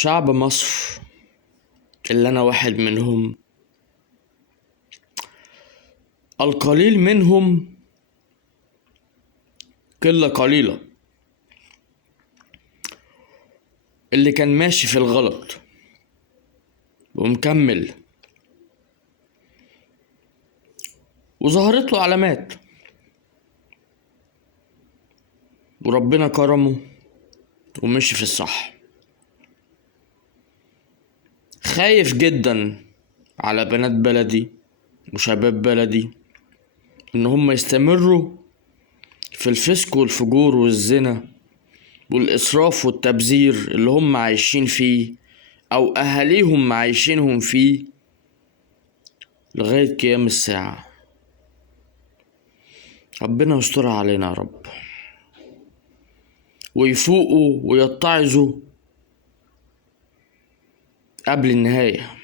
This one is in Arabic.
شعب مصر اللي أنا واحد منهم، القليل منهم قلة قليلة اللي كان ماشي في الغلط ومكمل وظهرت له علامات وربنا كرمه ومشي في الصح. خايف جدا على بنات بلدي وشباب بلدي ان هم يستمروا في الفسق والفجور والزنا والإسراف والتبذير اللي هم عايشين فيه أو أهاليهم عايشينهم فيه لغاية قيام الساعة. ربنا يسترها علينا يا رب، ويفوقوا ويتعظوا قبل النهاية.